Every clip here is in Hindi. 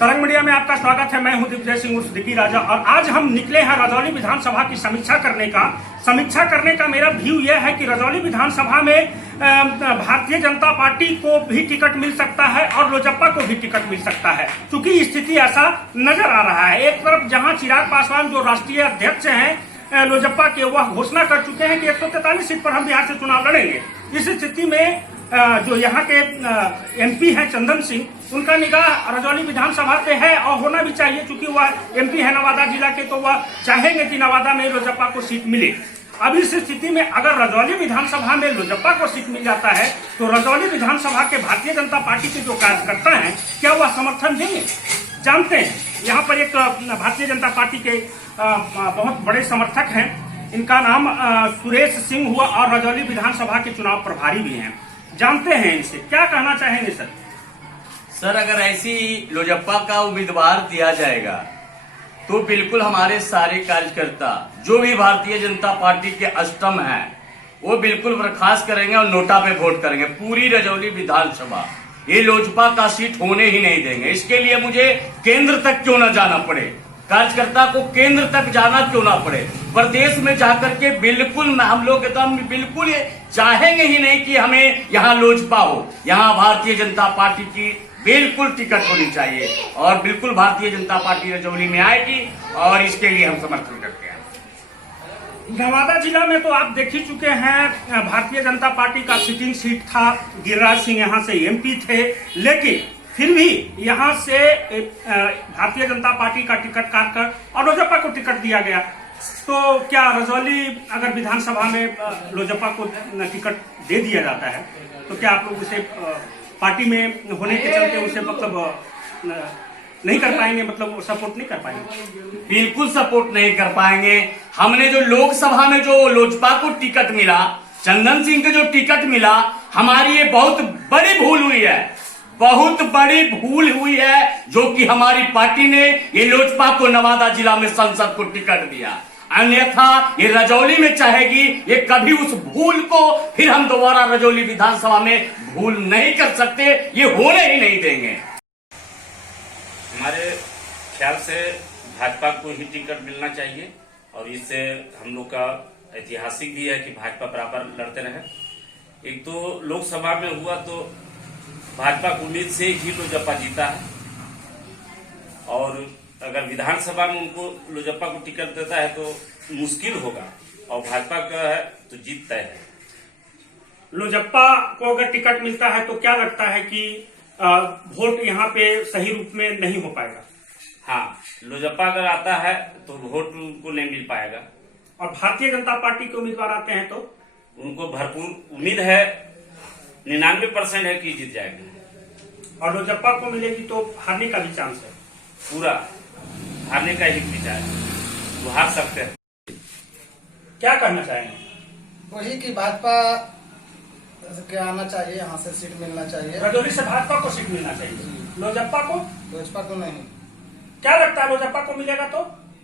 तरंग मीडिया में आपका स्वागत है। मैं हूं दिग्विजय सिंह उर्फ दिग्गी राजा और आज हम निकले हैं रजौली विधानसभा की समीक्षा करने का मेरा व्यू यह है कि रजौली विधानसभा में भारतीय जनता पार्टी को भी टिकट मिल सकता है और लोजप्पा को भी टिकट मिल सकता है, क्योंकि स्थिति ऐसा नजर आ रहा है। एक तरफ जहां चिराग पासवान जो राष्ट्रीय अध्यक्ष हैं लोजप्पा के, वह घोषणा कर चुके हैं कि 143 सीट पर हम बिहार से चुनाव लड़ेंगे। इस स्थिति में जो यहाँ के एमपी हैं चंदन सिंह, उनका निगाह रजौली विधानसभा पे है और होना भी चाहिए, क्योंकि वह एमपी है नवादा जिला के, तो वह चाहेंगे कि नवादा में लोजप्पा को सीट मिले। अब इस स्थिति में अगर रजौली विधानसभा में लोजप्पा को सीट मिल जाता है तो रजौली विधानसभा के भारतीय जनता पार्टी के जो कार्यकर्ता हैं, क्या वह समर्थन देंगे? जानते हैं, यहाँ पर एक भारतीय जनता पार्टी के बहुत बड़े समर्थक हैं, इनका नाम सुरेश सिंह हुआ और रजौली विधानसभा के चुनाव प्रभारी भी हैं। जानते हैं इनसे, क्या कहना चाहेंगे सर? सर, अगर ऐसी लोजप्पा का उम्मीदवार दिया जाएगा तो बिल्कुल हमारे सारे कार्यकर्ता जो भी भारतीय जनता पार्टी के अष्टम हैं वो बिल्कुल बर्खास्त करेंगे और नोटा पे वोट करेंगे। पूरी रजौली विधानसभा ये लोजपा का सीट होने ही नहीं देंगे। इसके लिए मुझे केंद्र तक क्यों न जाना पड़े, कार्यकर्ता को केंद्र तक जाना क्यों ना पड़े, प्रदेश में जाकर के बिल्कुल हम लोग एकदम बिल्कुल चाहेंगे ही नहीं कि हमें यहाँ लोजपा हो। यहाँ भारतीय जनता पार्टी की बिल्कुल टिकट होनी चाहिए और बिल्कुल भारतीय जनता पार्टी रजौली में आएगी और इसके लिए हम समर्थन करते हैं। नवादा जिला में तो आप देख ही चुके हैं, भारतीय जनता पार्टी का सिटिंग सीट था, गिरिराज सिंह यहाँ से एमपी थे, लेकिन फिर भी यहाँ से भारतीय जनता पार्टी का टिकट काटकर और लोजप्पा को टिकट दिया गया। तो क्या रजौली अगर विधानसभा में लोजप्पा को टिकट दे दिया जाता है तो क्या आप लोग उसे पार्टी में होने के चलते उसे मतलब नहीं कर पाएंगे, मतलब सपोर्ट नहीं कर पाएंगे? बिल्कुल सपोर्ट नहीं कर पाएंगे। हमने जो लोकसभा में जो लोजपा को टिकट मिला, चंदन सिंह को जो टिकट मिला, हमारी ये बहुत बड़ी भूल हुई है, बहुत बड़ी भूल हुई है, जो कि हमारी पार्टी ने ये लोजपा को नवादा जिला में संसद को टिकट दिया। अन्यथा ये रजौली में चाहेगी, ये कभी उस भूल को फिर हम दोबारा रजौली विधानसभा में भूल नहीं कर सकते, ये होने ही नहीं देंगे। हमारे ख्याल से भाजपा को ही टिकट मिलना चाहिए और इससे हम लोग का ऐतिहासिक भी है कि भाजपा बराबर लड़ते रहे। एक तो लोकसभा में हुआ तो भाजपा की उम्मीद से ही लोजप्पा जीता है और अगर विधानसभा में उनको लोजप्पा को टिकट देता है तो मुश्किल होगा और भाजपा का है तो जीत तय है। लोजप्पा को अगर टिकट मिलता है तो क्या लगता है कि वोट यहाँ पे सही रूप में नहीं हो पाएगा? हाँ, लोजप्पा अगर आता है तो वोट उनको नहीं मिल पाएगा और भारतीय जनता पार्टी के उम्मीदवार आते हैं तो उनको भरपूर उम्मीद है, 99% है कि जीत जाएगी और लोजप्पा को मिलेगी तो हारने का भी चांस है, पूरा हारने का ही विचार है, वो हार सकते हैं। क्या करना चाहेंगे? वही कि भाजपा के आना चाहिए, यहाँ से सीट मिलना चाहिए। रजौली से भाजपा को सीट मिलना चाहिए, लोजप्पा को? लोजपा को नहीं। क्या लगता है, लोजप्पा को मिलेगा तो?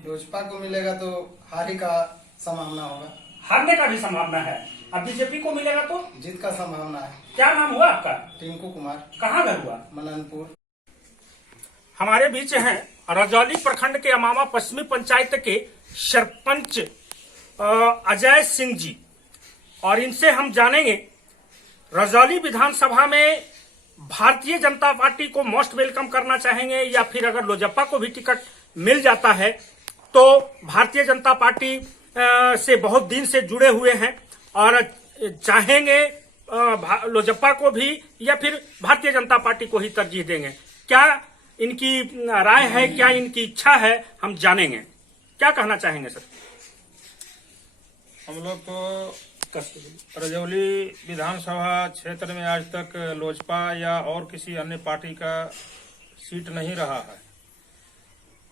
लोजपा को मिलेगा तो हारी का संभावना होगा, हारने का भी संभावना है। और बीजेपी को मिलेगा तो जीत का संभावना है। क्या नाम हुआ आपका? टिंकू कुमार। कहाँ घर हुआ? मननपुर। हमारे बीच हैं रजौली प्रखंड के अमामा पश्चिमी पंचायत के सरपंच अजय सिंह जी, और इनसे हम जानेंगे रजौली विधानसभा में भारतीय जनता पार्टी को मोस्ट वेलकम करना चाहेंगे या फिर अगर लोजप्पा को भी टिकट मिल जाता है तो भारतीय जनता पार्टी से बहुत दिन से जुड़े हुए हैं और चाहेंगे लोजप्पा को भी या फिर भारतीय जनता पार्टी को ही तरजीह देंगे। क्या इनकी राय है, क्या इनकी इच्छा है, हम जानेंगे। क्या कहना चाहेंगे सर? हम लोग तो रजौली विधानसभा क्षेत्र में आज तक लोजपा या और किसी अन्य पार्टी का सीट नहीं रहा है।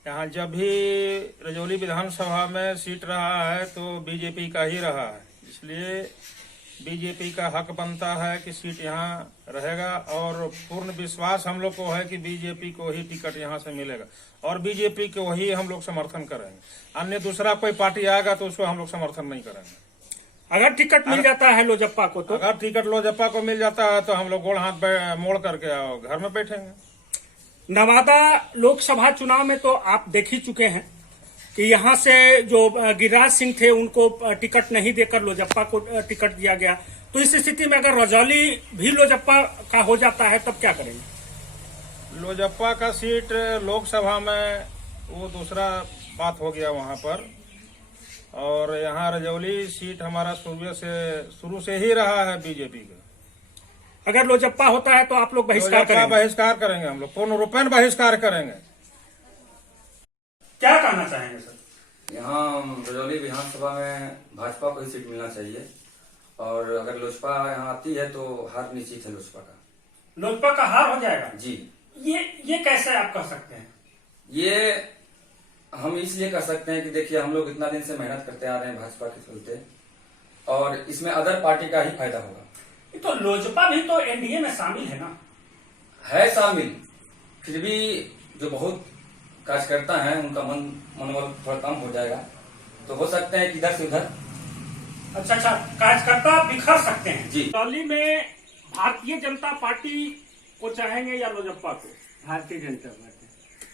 यहाँ जब भी रजौली विधानसभा में सीट रहा है तो बीजेपी का ही रहा है, इसलिए बीजेपी का हक बनता है कि सीट यहाँ रहेगा और पूर्ण विश्वास हम लोग को है कि बीजेपी को ही टिकट यहाँ से मिलेगा और बीजेपी को ही हम लोग समर्थन करेंगे। अन्य दूसरा कोई पार्टी आएगा तो उसको हम लोग समर्थन नहीं करेंगे। अगर टिकट मिल जाता है लोजप्पा को तो? अगर टिकट लोजप्पा को मिल जाता है तो हम लोग गोड़ हाथ मोड़ करके घर में बैठेंगे। नवादा लोकसभा चुनाव में तो आप देख ही चुके हैं कि यहाँ से जो गिरिराज सिंह थे उनको टिकट नहीं देकर लोजप्पा को टिकट दिया गया। तो इस स्थिति में अगर रजौली भी लोजप्पा का हो जाता है तब क्या करेंगे? लोजप्पा का सीट लोकसभा में वो दूसरा बात हो गया वहां पर, और यहाँ रजौली सीट हमारा शुरू से ही रहा है बीजेपी का। अगर लोजप्पा होता है तो आप लोग बहिष्कार करेंगे? बहिष्कार करेंगे, हम लोग पूर्ण रूपेण बहिष्कार करेंगे। क्या कहना चाहेंगे सर? यहाँ रजौली विधानसभा में भाजपा को ही सीट मिलना चाहिए, और अगर लोजपा यहाँ आती है तो हार निश्चित है लोजपा का। लोजपा का हार हो जाएगा जी। ये कैसे आप कह सकते हैं? ये हम इसलिए कर सकते हैं कि देखिए, हम लोग इतना दिन से मेहनत करते आ रहे हैं भाजपा के चलते, और इसमें अदर पार्टी का ही फायदा होगा। तो लोजपा भी तो एनडीए में शामिल है ना? है शामिल, फिर भी जो बहुत कार्यकर्ता हैं उनका मनोबल थोड़ा कम हो जाएगा, तो हो सकते हैं कि इधर से उधर। अच्छा, कार्यकर्ता बिखर सकते हैं जी। रजौली में भारतीय जनता पार्टी को चाहेंगे या लोजप्पा को? भारतीय जनता पार्टी।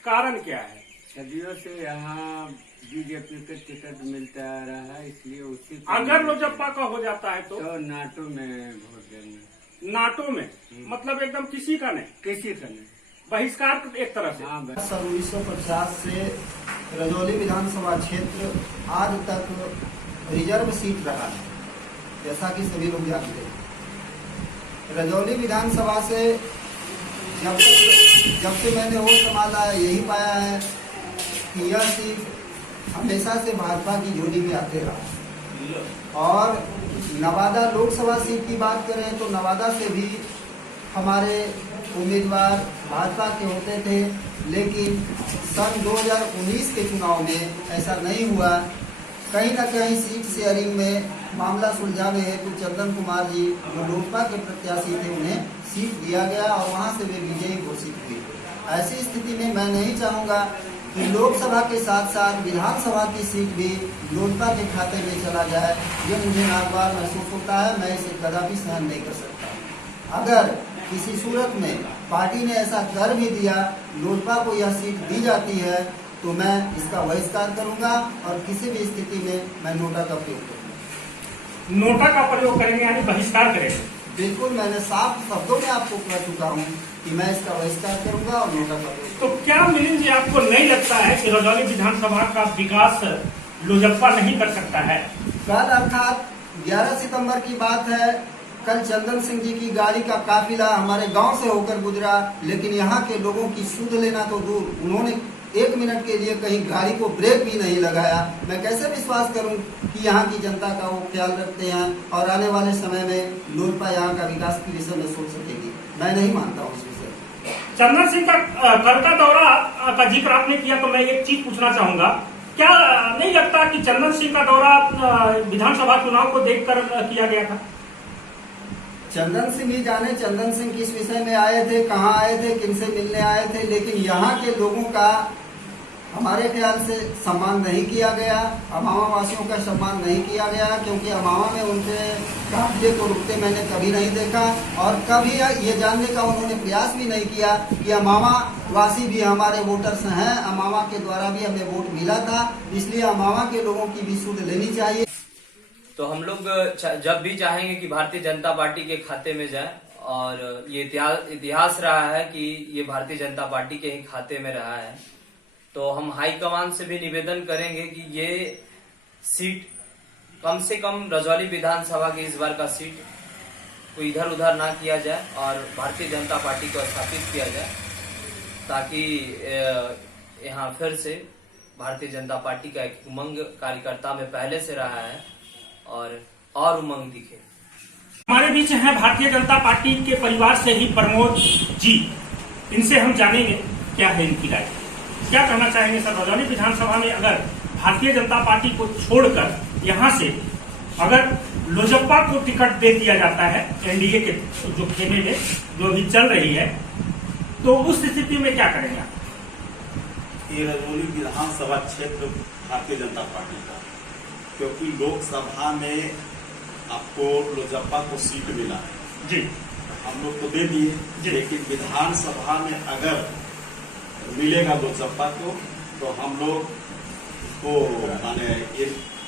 कारण क्या है? सदियों से यहाँ बीजेपी को टिकट मिलता आ रहा है, इसलिए उसी को अगर लोजप्पा का हो जाता है तो नाटो में वोट देंगे। नाटो में मतलब एकदम किसी का नहीं, किसी का नहीं, बहिष्कार एक तरह से। हाँ, बस। सन 1950 से रजौली विधानसभा क्षेत्र आज तक रिजर्व सीट रहा है, जैसा कि सभी लोग जानते हैं। रजौली विधानसभा से जब से मैंने होश संभाला है, यही पाया है कि यह सीट हमेशा से भाजपा की झोली में आते रहा। और नवादा लोकसभा सीट की बात करें तो नवादा से भी हमारे उम्मीदवार भाजपा के होते थे, लेकिन सन 2019 के चुनाव में ऐसा नहीं हुआ। कहीं न कहीं सीट शेयरिंग में मामला सुलझाने हेतु चंदन कुमार जी जो लोजपा के प्रत्याशी थे उन्हें सीट दिया गया और वहां से वे विजयी घोषित हुए। ऐसी स्थिति में मैं नहीं चाहूँगा कि लोकसभा के साथ साथ विधानसभा की सीट भी लोजपा के खाते में चला जाए। ये मुझे नागवार महसूस होता है, मैं इसे कदापि सहन नहीं कर सकता। अगर किसी सूरत में पार्टी ने ऐसा कर भी दिया, लोजपा को यह सीट दी जाती है, तो मैं इसका बहिष्कार करूंगा और किसी भी स्थिति में मैं नोटा का प्रयोग करूंगा। नोटा का प्रयोग करेंगे यानी बहिष्कार करेंगे? बिल्कुल, मैंने साफ शब्दों में आपको कह चुका हूं कि मैं इसका बहिष्कार करूंगा और नोटा का प्रयोग। तो क्या मिलिंद जी आपको नहीं लगता है कि रजौली विधानसभा का विकास लोजप्पा नहीं कर सकता है? कल अर्थात 11 सितंबर की बात है, कल चंदन सिंह जी की गाड़ी का काफिला हमारे गांव से होकर गुजरा, लेकिन यहाँ के लोगों की सुध लेना तो दूर, उन्होंने 1 मिनट के लिए कहीं गाड़ी को ब्रेक भी नहीं लगाया। मैं कैसे विश्वास करूं कि यहाँ की जनता का वो ख्याल रखते हैं और आने वाले समय में लोजपा यहाँ का विकास के विषय में सोच सकेगी? मैं नहीं मानता हूँ इस विषय। चंदन सिंह का कल का दौरा का जिक्र आपने किया, तो मैं एक चीज पूछना चाहूंगा, क्या नहीं लगता कि चंदन सिंह का दौरा विधानसभा चुनाव को देखकर किया गया था? चंदन सिंह ही जाने चंदन सिंह किस विषय में आए थे, कहाँ आए थे, किनसे मिलने आए थे, लेकिन यहाँ के लोगों का हमारे ख्याल से सम्मान नहीं किया गया, अमावा वासियों का सम्मान नहीं किया गया, क्योंकि अमावा में उनके काफिले को रुकते मैंने कभी नहीं देखा और कभी ये जानने का उन्होंने प्रयास भी नहीं किया कि अमावा वासी भी हमारे वोटर्स हैं, अमावा के द्वारा भी हमें वोट मिला था, इसलिए अमावा के लोगों की भी सुध लेनी चाहिए। तो हम लोग जब भी चाहेंगे कि भारतीय जनता पार्टी के खाते में जाए, और ये इतिहास रहा है कि ये भारतीय जनता पार्टी के ही खाते में रहा है, तो हम हाईकमान से भी निवेदन करेंगे कि ये सीट कम से कम रजौली विधानसभा की इस बार का सीट को इधर उधर ना किया जाए और भारतीय जनता पार्टी को स्थापित किया जाए, ताकि यहाँ फिर से भारतीय जनता पार्टी का एक उमंग कार्यकर्ता में पहले से रहा है और उमंग दिखे। हमारे बीच हैं भारतीय जनता पार्टी के परिवार से ही प्रमोद जी, इनसे हम जानेंगे क्या है इनकी राय। क्या कहना चाहेंगे सर, रजौली विधानसभा में अगर भारतीय जनता पार्टी को छोड़कर यहाँ से अगर लोजप्पा को टिकट दे दिया जाता है एनडीए के जो खेमे में जो अभी चल रही है, तो उस स्थिति में क्या करेंगे आप? ये रजौली विधानसभा क्षेत्र भारतीय जनता पार्टी का, क्योंकि लोकसभा में आपको लोजप्पा को सीट मिला है जी, हम लोग तो दे दिए, लेकिन विधानसभा में अगर मिलेगा लोजप्पा को, तो हम लोग को माने ये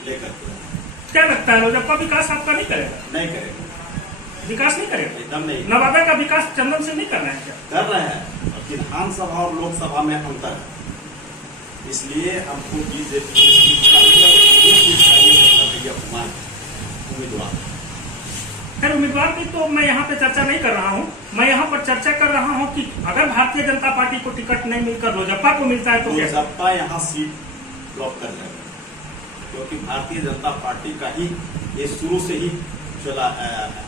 लेकर के क्या लगता है लोजप्पा विकास आपका नहीं करेगा? नहीं करेगा, विकास नहीं करेगा? एकदम नहीं नवादा का विकास चंदन सिंह नहीं कर रहे हैं क्या? कर रहे हैं। और विधानसभा और लोकसभा में अंतर है, इसलिए हमको बीजेपी उम्मीदवार। खैर उम्मीदवार की तो मैं यहाँ पे चर्चा नहीं कर रहा हूँ। मैं यहाँ पर चर्चा कर रहा हूँ कि अगर भारतीय जनता पार्टी को टिकट नहीं मिलकर लोजप्पा को मिलता है तो क्या? लोजप्पा यहाँ सीट ड्रॉप कर जाएगा, क्योंकि भारतीय जनता पार्टी का ही ये शुरू से ही चला आया है।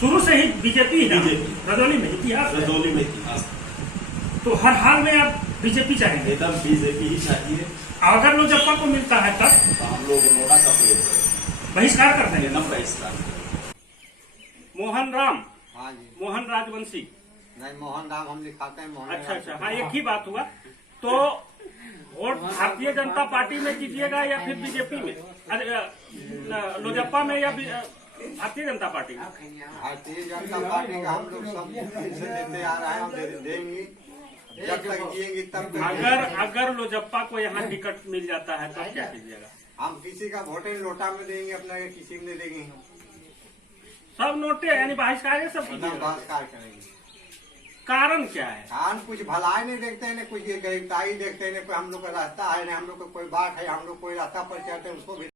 शुरू से ही बीजेपी बीजेपी रजौली में इतिहास है। रजौली में इतिहास, तो हर हाल में आप बीजेपी चाहेंगे? एकदम बीजेपी ही चाहिए। अगर लोजप्पा को मिलता है तब तो हम लोग नोटा का प्रयोग करेंगे, बहिष्कार कर देंगे। एकदम बहिष्कार करेंगे। मोहन राम, हाँ जी, मोहन राजवंशी। नहीं मोहन राम हम लिखाते हैं मोहन। अच्छा, हाँ एक ही बात हुआ। तो वोट भारतीय जनता पार्टी में जीतिएगा या फिर बीजेपी में? अरे लोजप्पा में या भारतीय जनता पार्टी में? भारतीय जनता पार्टी का हम लोग सब से देते आ रहे हैं, देंगे जब तक जिएंगे तब तक। अगर लोजप्पा को यहाँ टिकट मिल जाता है तो क्या कीजिएगा? हम किसी का वोट लोटा में देंगे, अपना किसी में देंगे, सब नोटे यानी बहिष्कार सब कीजिएगा। बहिष्कार करेंगे। कारण क्या है? हम कुछ भलाई नहीं देखते हैं, न कुछ गरीबताई देखते हैं, न कोई हम लोग का रास्ता है, न हम लोग का कोई बात है, हम लोग कोई रास्ता पर चलते हैं उसको भी